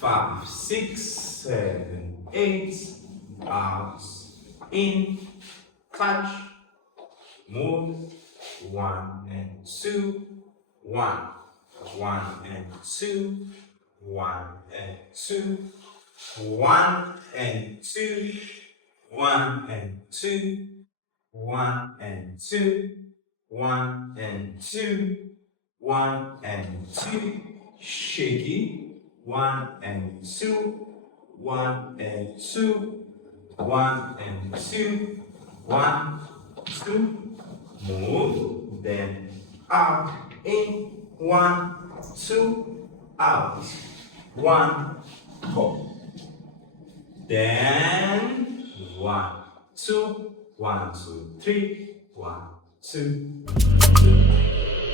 5, 6, 7, 8, out, in, touch, move, 1 and 2, 1, 1 and 2, 1 and 2, 1 and 2, 1 and 2, 1 and 2, 1 and 2, 1 and 2, shaky, 1 and 2, 1 and 2, 1 and 2, 1, 2, move, then out, in, 1, 2, out, 1, go. Then 1, 2, 1, 2, 3, 1, 2, 2.